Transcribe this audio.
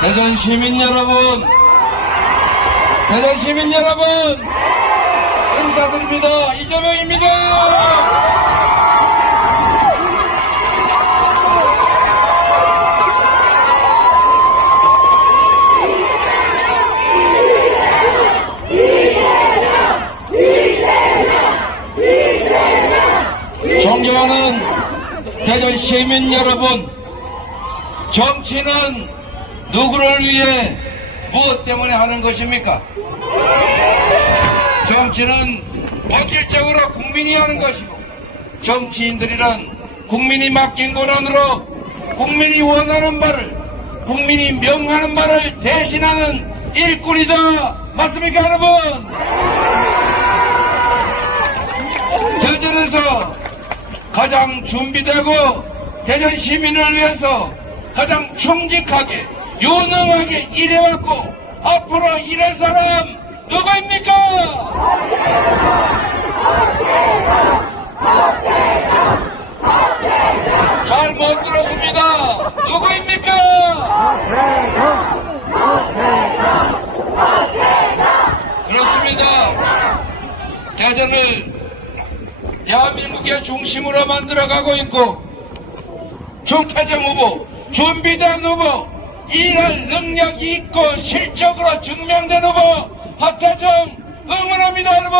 대전 시민 여러분, 대전 시민 여러분, 인사드립니다. 이재명입니다. 존경하는 대전 시민 여러분, 정치는 누구를 위해 무엇 때문에 하는 것입니까? 정치는 본질적으로 국민이 하는 것이고 정치인들이란 국민이 맡긴 권한으로 국민이 원하는 바를 국민이 명하는 바를 대신하는 일꾼이다 맞습니까 여러분? 대전에서 가장 준비되고 대전 시민을 위해서 가장 충직하게 유능하게 일해왔고 앞으로 일할 사람 누구입니까? 잘 못 들었습니다. 누구입니까? 그렇습니다. 대전을 대한민국의 중심으로 만들어가고 있고 중타정 후보, 준비된 후보, 일할 능력이 있고 실적으로 증명된 후보 박태정 응원합니다 여러분